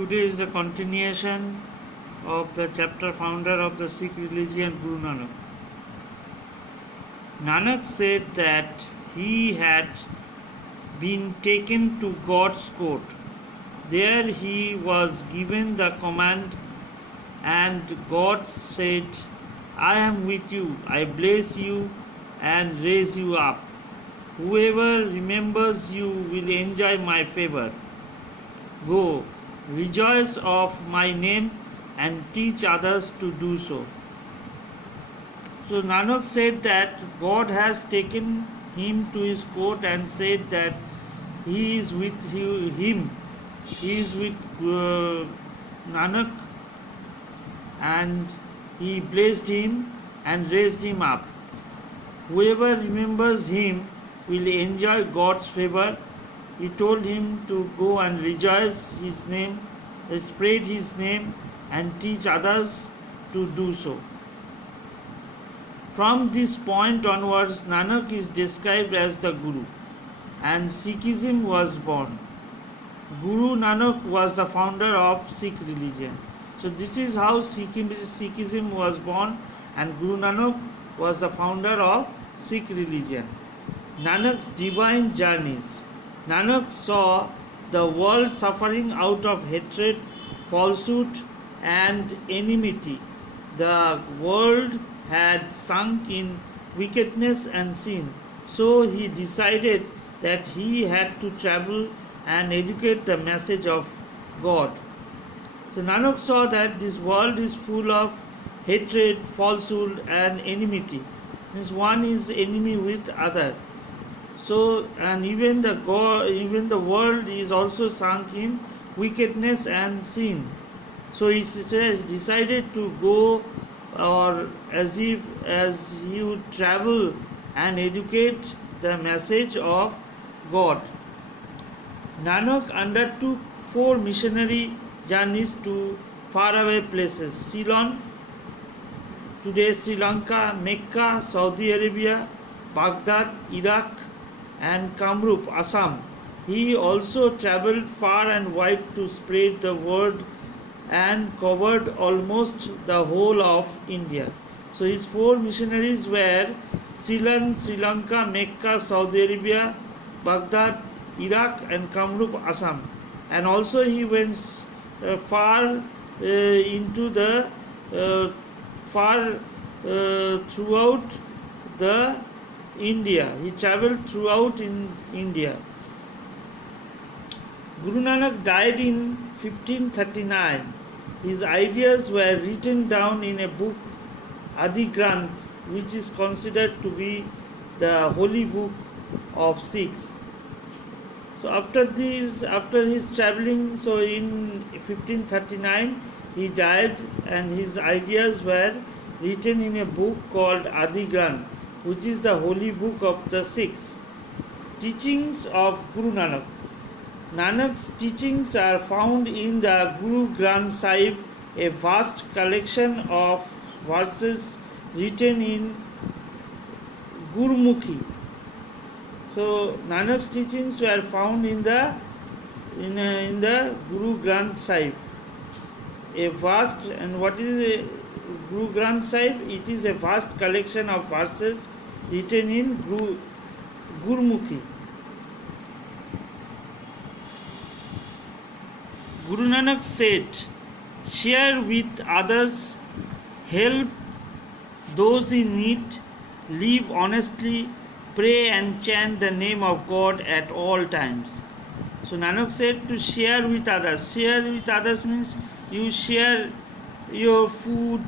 Today is the continuation of the chapter founder of the Sikh religion, Guru Nanak. Nanak said that he had been taken to God's court. There he was given the command, and God said, I am with you, I bless you and raise you up. Whoever remembers you will enjoy my favor. Go, rejoice of my name and teach others to do so. So Nanak said that God has taken him to his court and said that he is with him. He is with Nanak, and he blessed him and raised him up. Whoever remembers him will enjoy God's favor. He told him to go and rejoice his name, spread his name and teach others to do so. From this point onwards, Nanak is described as the Guru, and Sikhism was born. Guru Nanak was the founder of Sikh religion. So this is how Sikhism was born, and Guru Nanak was the founder of Sikh religion. Nanak's divine journeys. Nanak saw the world suffering out of hatred, falsehood and enmity. The world had sunk in wickedness and sin. So he decided that he had to travel and educate the message of God. So Nanak saw that this world is full of hatred, falsehood and enmity. Means one is enemy with other. So, and even the world is also sunk in wickedness and sin. So he decided to go, or as he would travel and educate the message of God. Nanak undertook 4 missionary journeys to faraway places: Ceylon, today Sri Lanka, Mecca, Saudi Arabia, Baghdad, Iraq, and Kamrup, Assam. He also travelled far and wide to spread the word and covered almost the whole of India. So his 4 missionaries were Ceylon, Sri Lanka, Mecca, Saudi Arabia, Baghdad, Iraq and Kamrup, Assam. And also he went far throughout the India. He travelled throughout in India. Guru Nanak died in 1539. His ideas were written down in a book, Adi Granth, which is considered to be the holy book of Sikhs. So after his travelling, so in 1539 he died, and his ideas were written in a book called Adi Granth, which is the holy book of the Sikhs. Teachings of Guru Nanak. Nanak's teachings are found in the Guru Granth Sahib, a vast collection of verses written in Gurmukhi. So Nanak's teachings were found in the Guru Granth Sahib. A vast, and what is a Guru Granth Sahib? It is a vast collection of verses written in Gurmukhi. Guru Nanak said, share with others, help those in need, live honestly, pray and chant the name of God at all times. So Nanak said to share with others. Share with others means you share your food,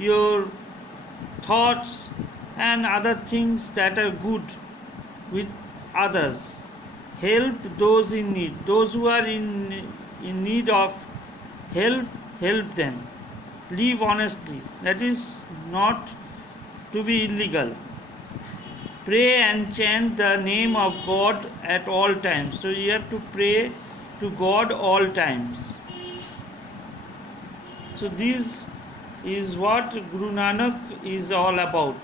your thoughts and other things that are good with others. Help those in need. Those who are in need of help, help them. Live honestly. That is not to be illegal. Pray and chant the name of God at all times. So you have to pray to God all times. So this is what Guru Nanak is all about.